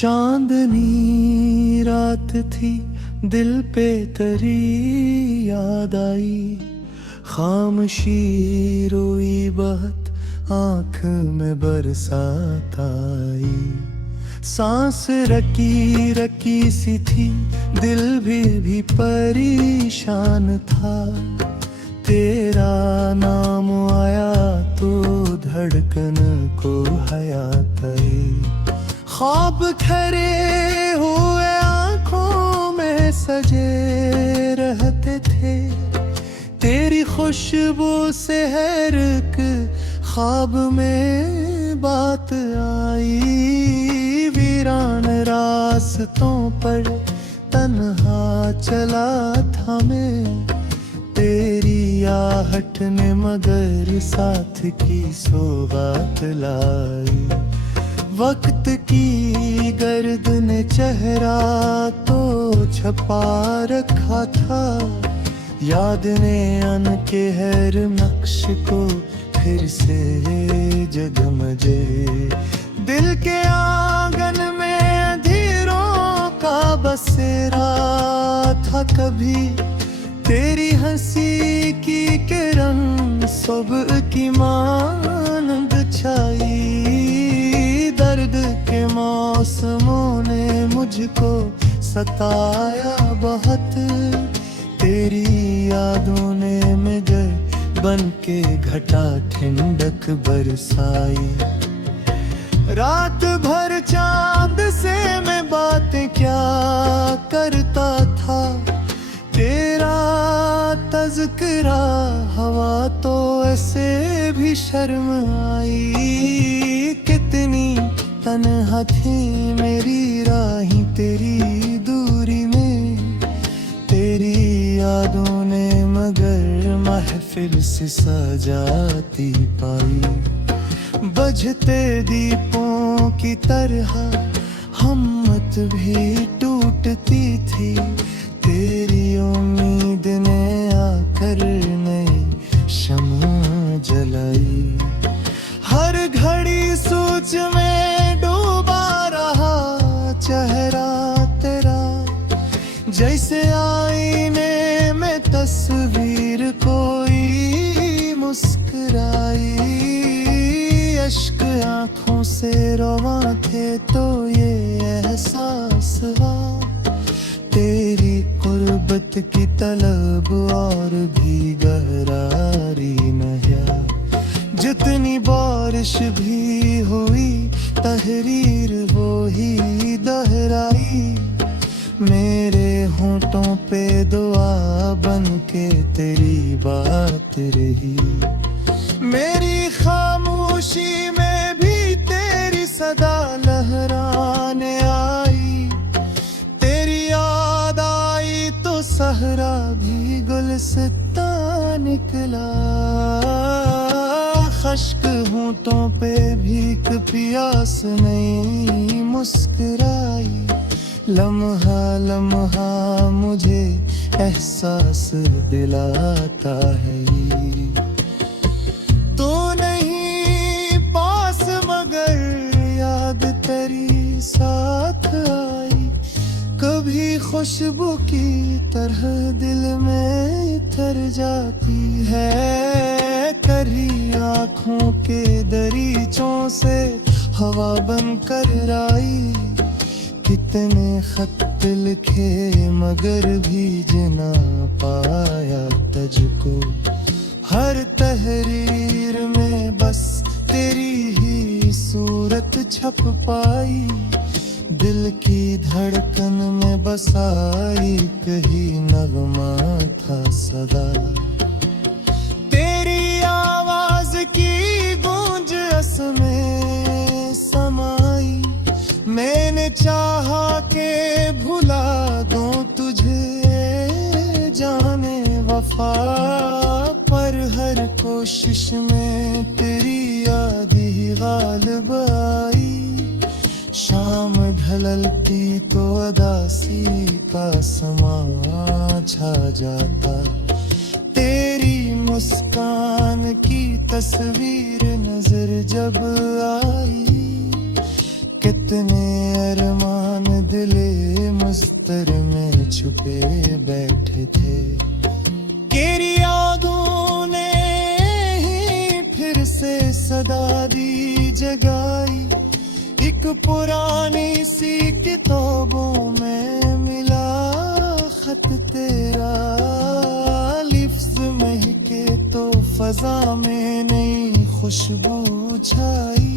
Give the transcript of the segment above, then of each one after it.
चांदनी रात थी, दिल पे तेरी याद आई। खामोशी रोई बहुत, आँख में बरसात आई। सांस रकी रकी सी थी, दिल भी परेशान था। तेरा नाम आया तो धड़कन को हयात आई। ख्वाब खरे हुए आँखों में सजे रहते थे, तेरी खुशबू से हर एक ख्वाब में बात आई। वीरान रास्तों पर तन्हा चला था मैं, तेरी आहट ने मगर साथ की सौगात लाई। वक्त की गर्द ने चेहरा तो छपा रखा था, याद ने अनके हर नक्श को फिर से जगमजे। दिल के आंगन में अंधेरों का बसेरा था कभी, तेरी हंसी की किरण सुबह की मानंद छाई। दर्द के मौसमों ने मुझको सताया बहुत, तेरी यादों ने मगर बन के घटा ठंडक बरसाई। रात भर चांद से मैं बातें क्या करता था, तेरा तज़किरा हवा तो ऐसे भी शर्म आई। कितनी तन्हा थी मेरी राहें तेरी दूरी में, तेरी यादों ने मगर महफिल से सजाती पाई। बजते दीपों की तरह हिम्मत भी टूटती थी, तेरी उम्मीद ने आकर नई शम्मा जलाई। हर घड़ी सोच में डूबा रहा चेहरा तेरा, जैसे आईने में तस्वीर कोई मुस्कुराई। अश्क आँखों से रवा थे तो ये एहसास हुआ, तेरी गुर्बत की तलब और भी गहरारी न है। जितनी बारिश भी हुई तहरीर वो ही दोहराई, मेरे होंठों पे दुआ बन के तेरी बात रही। मेरी खामोशी में भी तेरी सदा लहराने आई, तेरी याद आई तो सहरा भी गुलसिता निकला। खश्क होंठों पे भीख प्यास नहीं मुस्कुराई, लम्हा लम्हा मुझे एहसास दिलाता है ये। तो नहीं पास मगर याद तेरी साथ आई, कभी खुशबू की तरह दिल में इतर जाती है। करी आँखों के दरीचों से हवा बन कर आई, कितने खत लिखे मगर भी जना पाया तुझको। हर तहरीर में बस तेरी ही सूरत छप पाई, दिल की धड़कन में बसाई कहीं नगमा था सदा। तेरी आवाज की गूंज में समाई, मैंने चाहा के भुला दूं तुझे जाने वफा, पर हर कोशिश में तेरी याद ही गालिब आई। शाम ढलती तो अदासी का समा छा जाता, तेरी मुस्कान की तस्वीर नजर जब आई, कितने अरमान दिले मुस्तर में छुपे बैठे थे। तेरी यादों ने ही फिर से सदा दी जगाई। एक पुरानी सी किताबों में मिला खत तेरा। लिफ्ज महके तो फजा में नई खुशबू छाई।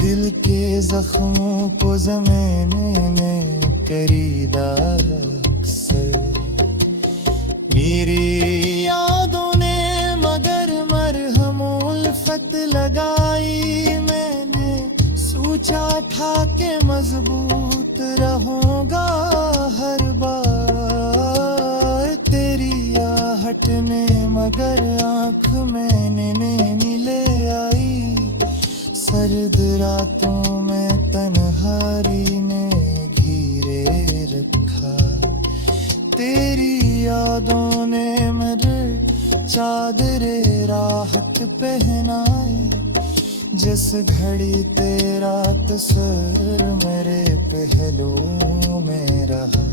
दिल के जख्मों को ज़माने ने करीदा अक्सर। मेरी यादों ने मगर मरहम उल्फत लगाई। मैंने सोचा था कि मजबूत रहूंगा हर बार। तेरी आहट ने मगर आँख में नैनी ले आई। सर्द रातों में तन्हाई ने घिरे रखा। तेरी यादों ने मेरे चादरे राहत पहनाई। जिस घड़ी तेरा तस्वीर मेरे पहलू में रहा।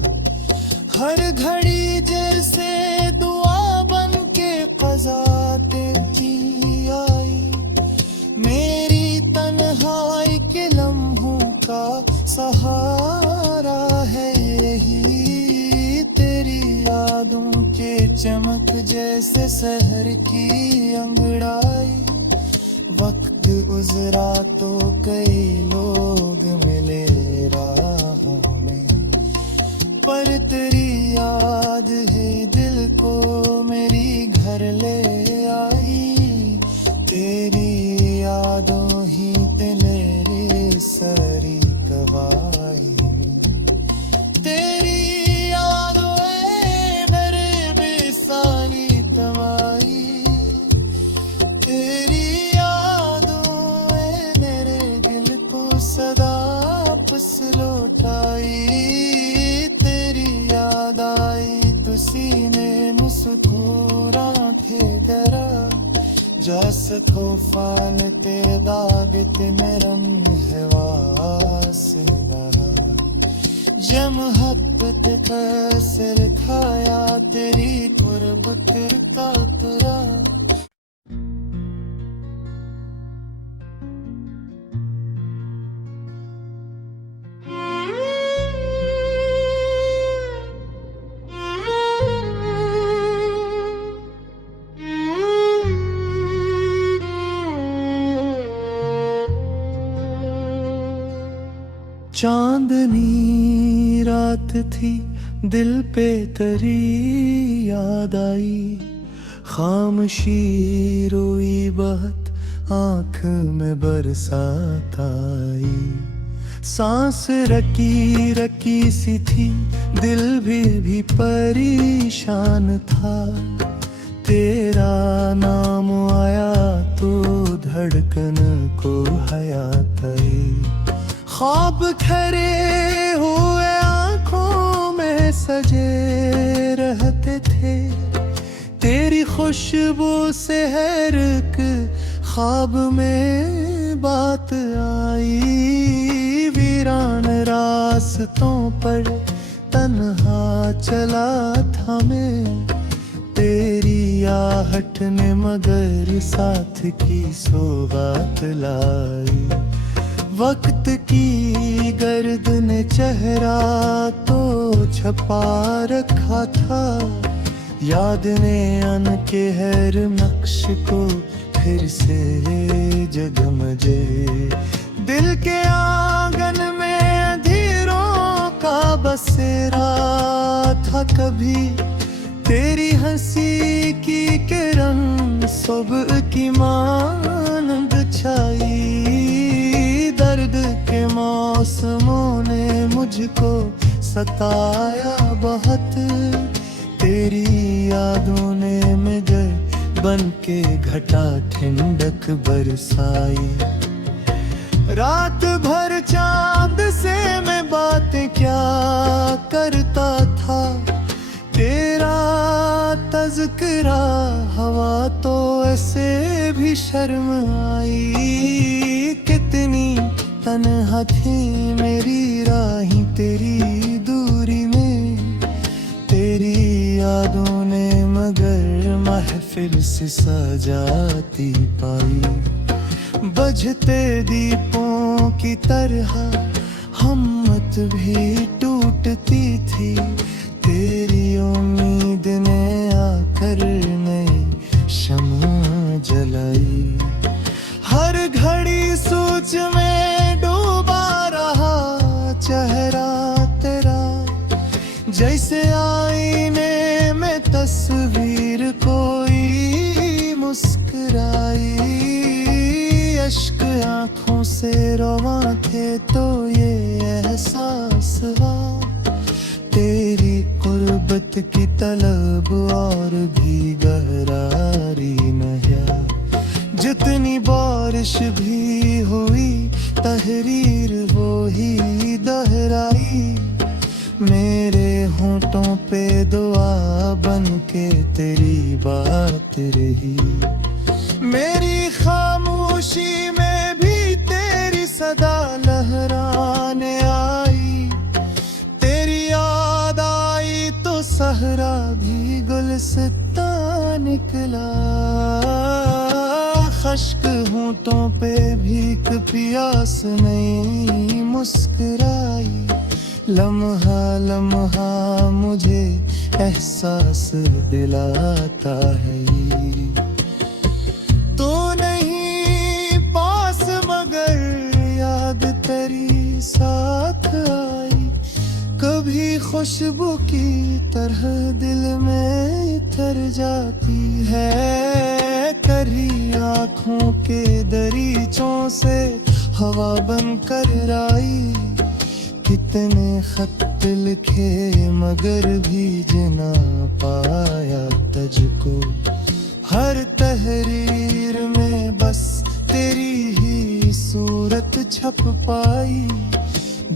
हर घड़ी जैसे दुआ बन के क़ज़ा तेरी आई। मेरी तन्हाई के लम्हों का सहारा है यही। तेरी यादों के चमक जैसे शहर की अंगड़ाई। वक्त गुजरा तो कई लोग मिले राहों में। पर तेरी याद है दिल को मेरी घर ले आई। तेरी यादों ही तेरे सारी गवाही। तेरी यादों मेरे बेसानी तवाई। तेरी यादों मेरे दिल को सदा वापस लौटाई। तेरी याद आई तो सीने मुस्कुरा थे डरा। जा सको फाल ते दाग ते मेरम हवास रहा। जम हब्बत कसर खाया तेरी कुर्ब करता तुरा। चांदनी रात थी दिल पे तेरी याद आई। खामोशी रोई बहुत आँख में बरसात आई। सांस रकी रकी सी थी दिल भी परेशान था। तेरा नाम आया तो धड़कन को हयात आई। ख्वाब खरे हुए आँखों में सजे रहते थे। तेरी खुशबू से हर एक ख्वाब में बात आई। वीरान रास्तों पर तन्हा चला था मैं। तेरी आहट ने मगर साथ की सौगात लाई। वक्त की गर्द ने चेहरा तो छपा रखा था। याद ने अन के हर नक्श को फिर से जगमजे। दिल के आंगन में अंधेरों का बसेरा था कभी। तेरी हंसी की किरण सुबह की मानंद छाई। दर्द के मौसमों ने मुझको सताया बहुत। तेरी यादों ने मुझे बन के घटा ठंडक बरसाई। रात भर चांद से मैं बातें क्या करता था। तेरा तज़किरा हवा तो ऐसे भी शर्म आई। कितनी तन्हा थी मेरी राहें तेरी दूरी में, तेरी यादों ने मगर महफिल से सजाती पाई। बजते दीपों की तरह हिम्मत भी टूटती थी, तेरी उम्मीद ने आकर नई शम्मा जलाई। हर घड़ी सोच में डूबा रहा चेहरा तेरा, जैसे आईने में तस्वीर कोई मुस्कुराई। अश्क आंखों से रोवा थे तो ये एहसास हुआ, तेरी गुर्बत की तलब और भी गहरारी न है। जितनी बारिश भी हुई तहरीर वो ही दोहराई, मेरे होंठों पे दुआ बन के तेरी बात रही। मेरी खामोशी में भी तेरी सदा लहराने आई, तेरी याद आई तो सहरा भी गुलसिता निकला। खश्क होंठों पे भीख प्यास नहीं मुस्कुराई, लम्हा लम्हा मुझे एहसास दिलाता है ये। तो नहीं पास मगर याद तेरी साथ आई, कभी खुशबू की तरह दिल में उतर जाती है। करी आँखों के दरीचों से हवा बन कर आई, कितने खत लिखे मगर भी जना पाया तुझको। हर तहरीर में बस तेरी ही सूरत छप पाई,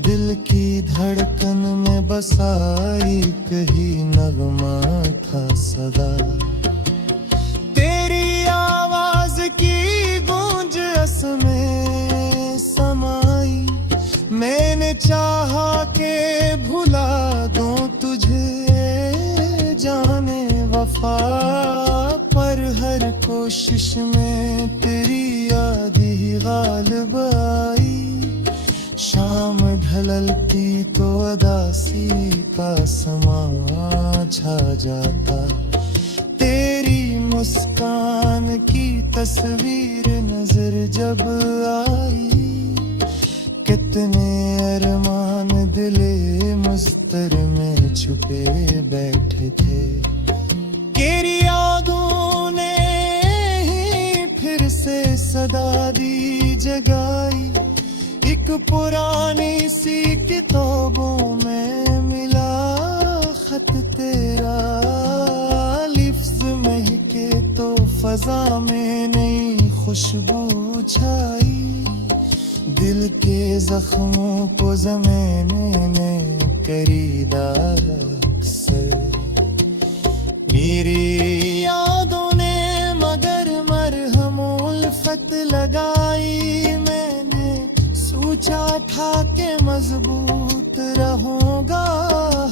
दिल की धड़कन में बसाई कहीं नगमा था सदा। तेरी आवाज की गूंज में समाई, मैंने चाहा के भुला दूं तुझे जाने वफा, पर हर कोशिश में तेरी याद ही गालिब आई। शाम ढलती तो उदासी का समा छा जाता, तेरी मुस्कान की तस्वीर नजर जब आई। कितने अरमान दिले मुस्तर में छुपे बैठे थे, तेरी यादों ने ही फिर से सदा दी जगाई। एक पुरानी सी किताबों में मिला खत तेरा, लिफ्ज महके तो फजा में नई खुशबू छाई। दिल के जख्मों को ज़माने ने करीदार अक्सर, मेरी यादों ने मगर मरहम उल्फत लगाई। मैंने सोचा था के मजबूत रहूंगा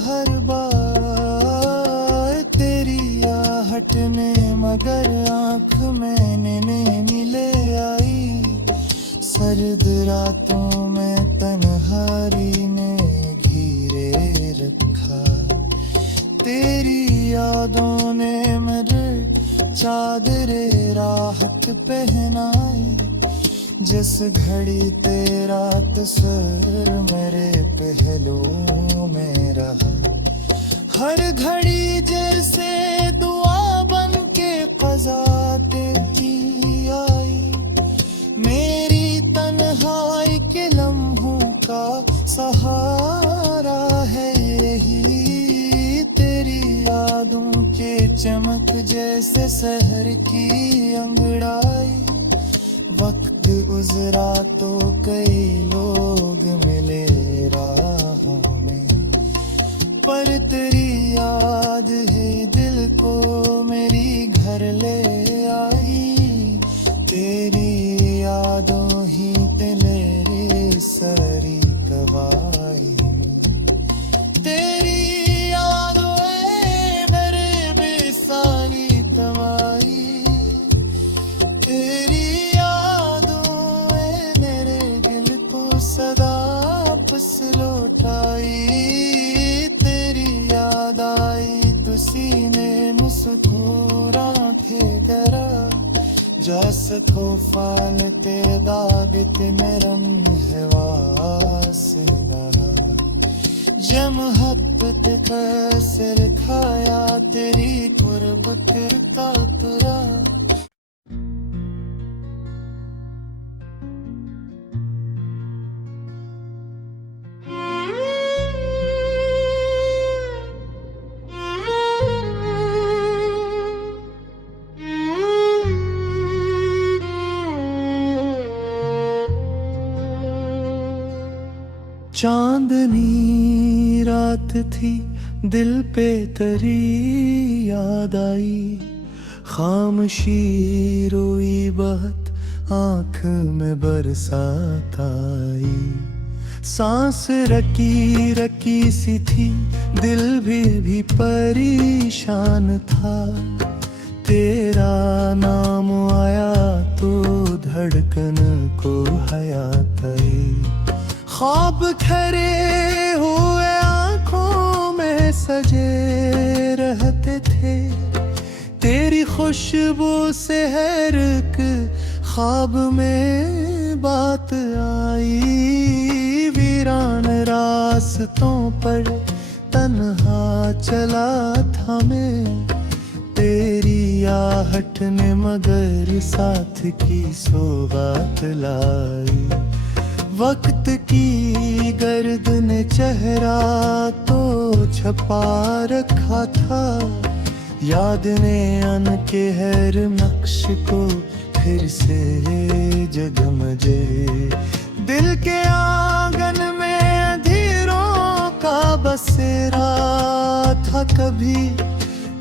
हर बार, तेरी आहट ने मगर आँख में नैनी ले आई। सर्द रातों में तन्हाई ने घेरे रखा, तेरी यादों ने मेरे चादरे राहत पहनाई। जिस घड़ी तेरा तस्वीर मेरे पहलुओं में रहा, हर घड़ी जैसे दुआ बन के क़ज़ा तेरी आई। मेरी तन्हाई के लम्हों का सहारा है यही, तेरी यादों के चमक जैसे शहर की अंगड़ाई। वक्त गुजरा तो कई लोग मिले राहों में, पर तेरी याद है दिल को मेरी घर ले आई। तेरी यादों ही तेरे Asakofalete dadite meram hevasila Jam happet kasir khaya teri kurbat ka tura चांदनी रात थी दिल पे तेरी याद आई खामोशी रोई बहुत आँख में बरसात आई सांस रकी रकी सी थी दिल भी परेशान था तेरा नाम आया तो धड़कन को हयात आई ख्वाब खरे हुए आँखों में सजे रहते थे तेरी खुशबू से हर एक ख्वाब में बात आई वीरान रास्तों पर तन्हा चला था मैं तेरी आहट ने मगर साथ की सौगात लाई वक्त की गर्द ने चेहरा तो छपा रखा था याद ने अन के हर नक्श को फिर से जगमजे दिल के आंगन में अंधेरों का बसेरा था कभी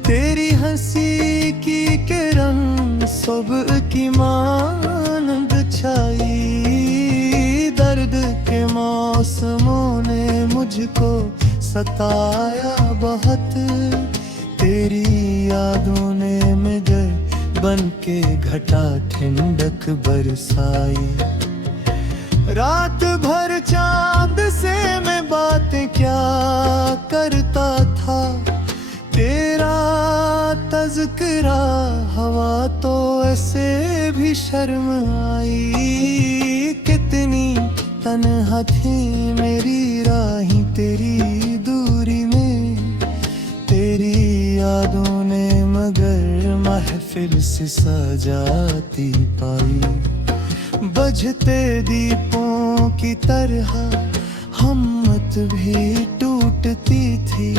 तेरी हंसी की किरण सुबह की मानंद छाई दर्द के मौसमों ने मुझको सताया बहुत तेरी यादों ने मगर बन के घटा ठंडक बरसाई रात भर चांद से मैं बातें क्या करता था तेरा तज़किरा हवा तो ऐसे भी शर्म आई कितनी तन्हा थी मेरी राहें तेरी दूरी में तेरी यादों ने मगर महफिल से सजाती पाई बुझते दीपों की तरह हिम्मत भी टूटती थी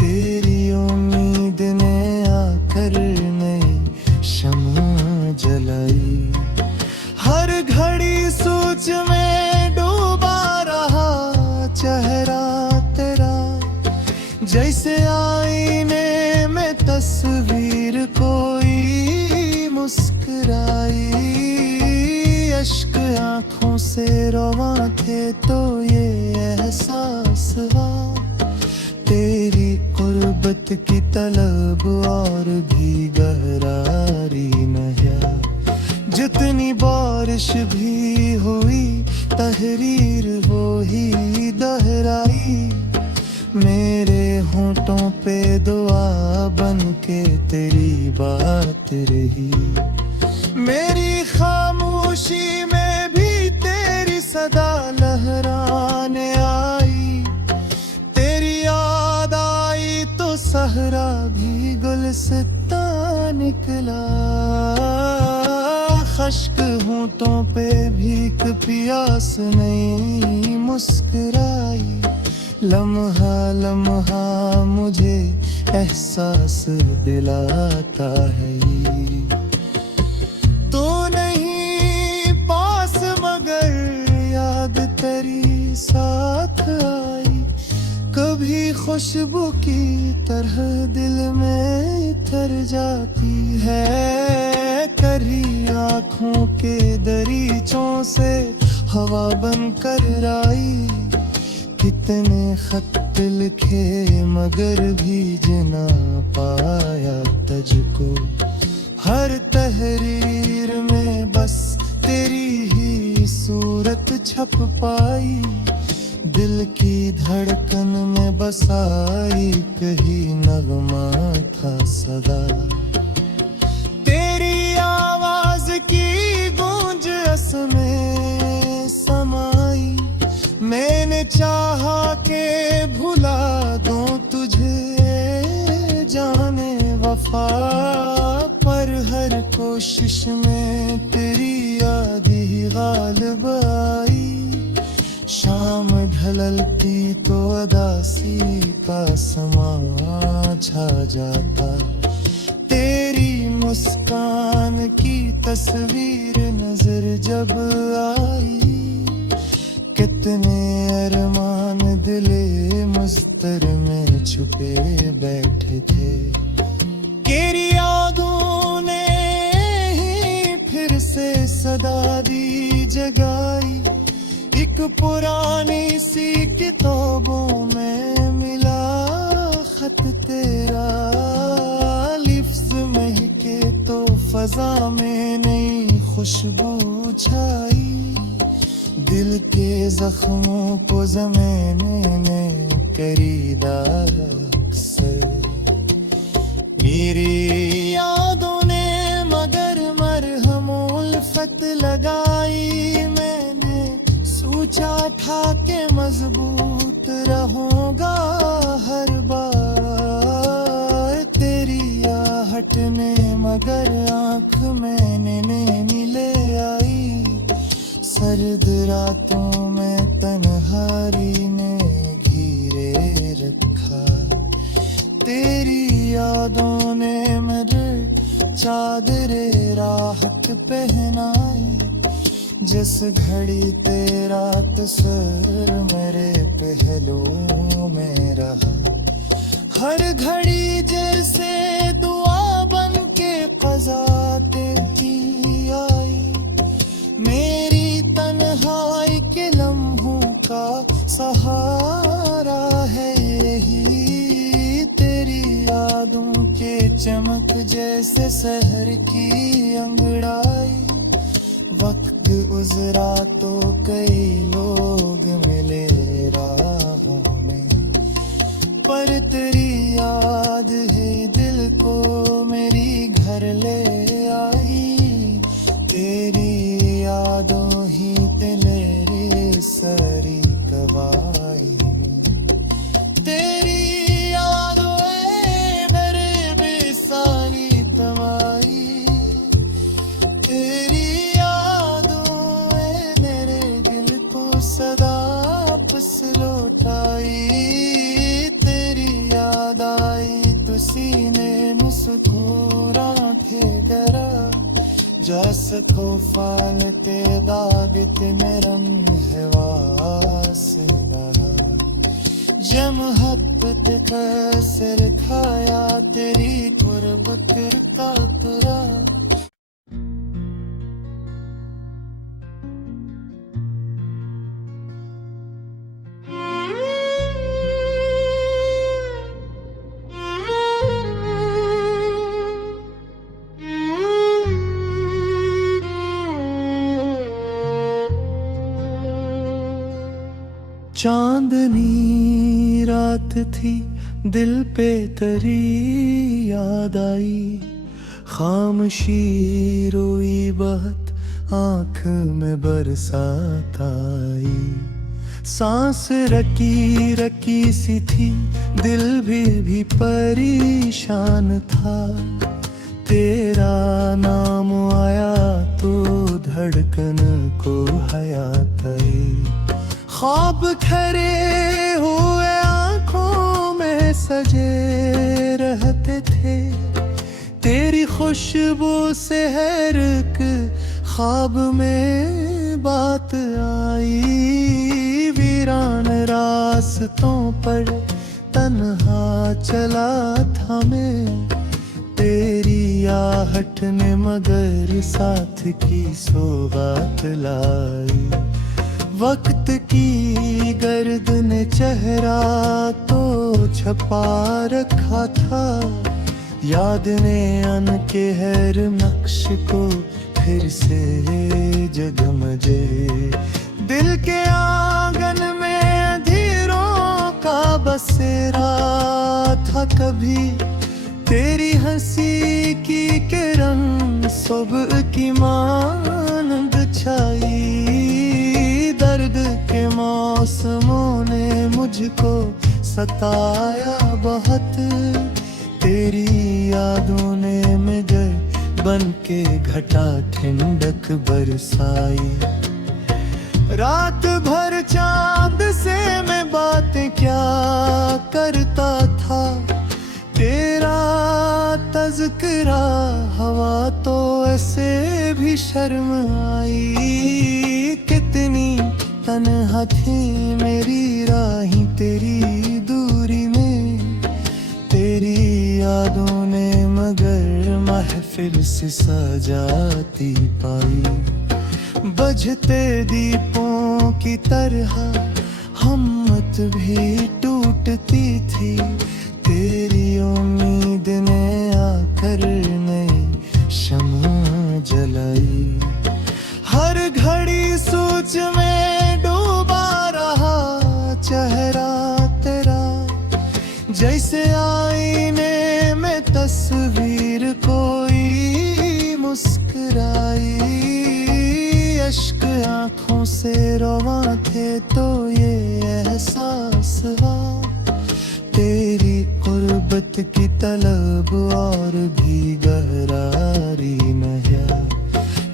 तेरी उम्मीद ने आकर नई शम्मा जलाई हर घड़ी सोच में डूबा रहा चेहरा तेरा जैसे आईने में तस्वीर कोई मुस्कुराई अश्क आँखों से रवा थे तो ये एहसास हुआ तेरी कुर्बत की तलब और भी गहरारी न है जितनी बारिश भी हुई तहरीर वो ही दोहराई मेरे होंठों पे दुआ बन के तेरी बात रही मेरी खामोशी में भी तेरी सदा लहराने आई तेरी याद आई तो सहरा भी गुलसिता निकला खश्क होंठों पे भीख प्यास नहीं मुस्कुराई लम्हा लम्हा मुझे एहसास दिलाता है तो नहीं पास मगर याद तेरी साथ आई कभी खुशबू की तरह दिल में उतर जाती है करी आँखों के दरीचों से हवा बनकर आई कितने खत लिखे मगर भी जना पाया तुझको हर तहरीर में बस तेरी ही सूरत छप पाई दिल की धड़कन में बसाई कहीं नगमा था सदा तेरी आवाज वफा, पर हर कोशिश में तेरी याद ही गालिब आई। शाम ढलती तो अदासी का समा छा जाता, तेरी मुस्कान की तस्वीर नजर जब आई। कितने अरमान दिले मुस्तर में छुपे बैठे थे, तेरी यादों ने ही फिर से सदा दी जगाई। एक पुरानी सी किताबों में मिला खत तेरा, लिफ्ज़ महके तो फजा में नई खुशबू छाई। दिल के जख्मों को ज़माने ने करीदार अक्सर, मेरी यादों ने मगर मरहम उल्फत लगाई। मैंने सोचा था कि मजबूत रहूंगा हर बार, तेरी आहट ने मगर आँख में नैनी ले आई। सर्द रातों में तन्हाई ने घेरे रखा, तेरी यादों ने मेरे चादरे राहत पहनाई। जिस घड़ी तेरा तस्वीर मेरे पहलुओं में रहा, हर घड़ी जैसे दुआ बन के क़ज़ा तेरी आई। मेरी तन्हाई के लम्हों का सहारा है यही, तेरी यादों के चमक जैसे शहर की अंगड़ाई। वक्त गुजरा तो कई लोग मिले राहों में, पर तेरी याद है दिल को मेरी घर ले आई। तेरी यादों ही तेरे सारी गवाही, तेरी यादों मेरे बेसारी तबाही। तेरी यादों मेरे दिल को सदा वापस लौटाई। तेरी याद आई तो सीने में सुकून आंखें गरा, जैसे तूफान तेदादित नरम हवास रहा। जब मोहब्बत का असर खाया तेरी कुर्बत का तुरा। चांदनी रात थी, दिल पे तेरी याद आई। खामोशी रोई बहुत, आँख में बरसात आई। सांस रकी रकी सी थी, दिल भी परेशान था। तेरा नाम आया तो धड़कन को हयात आई। ख्वाब खरे हुए आँखों में सजे रहते थे, तेरी खुशबू से हर एक ख्वाब में बात आई। वीरान रास्तों पर तन्हा चला था मैं, तेरी आहट ने मगर साथ की सौगात लाई। वक्त की गर्द ने चेहरा तो छपा रखा था, याद ने अनके हर नक्श को फिर से जगमजे। दिल के आंगन में अंधेरों का बसेरा था कभी, तेरी हंसी की किरण सुबह की मानंद छाई। दर्द के मौसमों ने मुझको सताया बहुत, तेरी यादों ने मगर बन के घटा ठंडक बरसाई। रात भर चांद से मैं बातें क्या करता था, तेरा तज़किरा हवा तो ऐसे भी शर्म आई। कितनी तन्हा थी मेरी राहें तेरी दूरी में, तेरी यादों ने मगर महफिल से सजाती पाई। बजते दीपों की तरह हिम्मत भी टूटती थी, तेरी उम्मीद ने आकर नई शम्मा जलाई। हर घड़ी सोच में डूबा रहा चेहरा तेरा, जैसे आईने में तस्वीर कोई मुस्कुराई। अश्क आंखों से रवा थे तो ये एहसास हुआ, तेरी गुर्बत की तलब और भी गहरारी न है।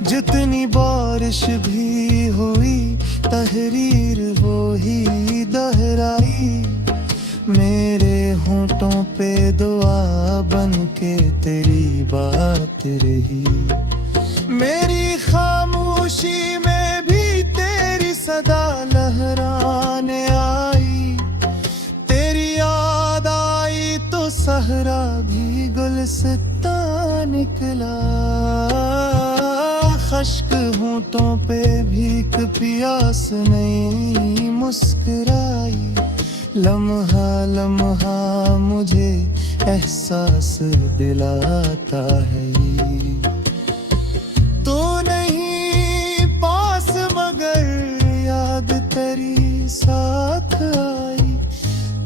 जितनी बारिश भी हुई तहरीर वो ही दोहराई, मेरे होंठों पे दुआ बन के तेरी बात रही। मेरी खामोशी में भी तेरी सदा लहराने आई, तेरी याद आई तो सहरा भी गुलसिता निकला। खश्क होंठों पे भीख प्यास नहीं मुस्कुराई, लम्हा लम्हा मुझे एहसास दिलाता है ये। तो नहीं पास मगर याद तेरी साथ आई,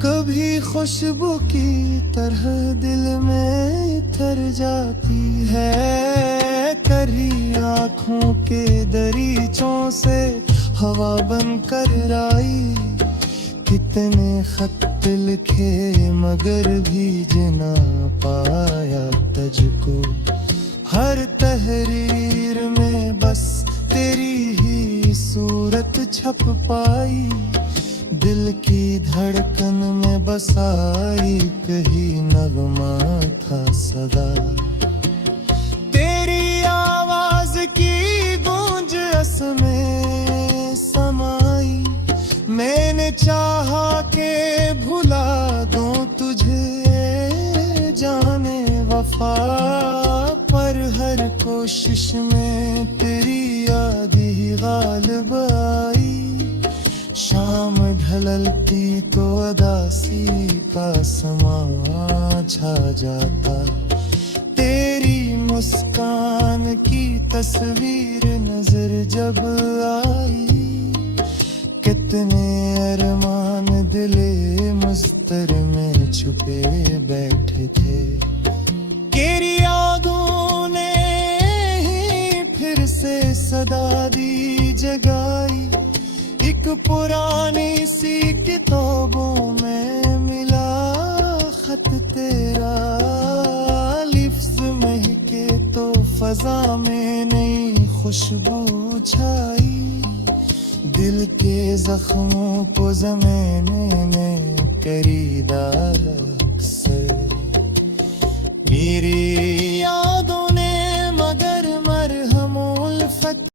कभी खुशबू की तरह दिल में इतर जाती है। करी आँखों के दरीचों से हवा बनकर आई, कितने खत लिखे मगर भी जना पाया तुझको। हर तहरीर में बस तेरी ही सूरत छप पाई, दिल की धड़कन में बसाई कहीं नगमा था सदा। तेरी आवाज की गूंज में समाई, मैंने चाहा के भुला दूं तुझे जाने वफा, पर हर कोशिश में तेरी याद ही गालिब आई। शाम ढलती तो उदासी का समा छा जाता, तेरी मुस्कान की तस्वीर नजर जब आई। कितने अरमान दिले मुस्तर में छुपे बैठे थे, तेरी यादों ने ही फिर से सदा दी जगाई। एक पुरानी सी किताबों में मिला खत तेरा, लिफ्ज़ महके तो फजा में नई खुशबू छाई। दिल के जख्मों को ज़माने ने करी दाग अक्सर, मेरी यादों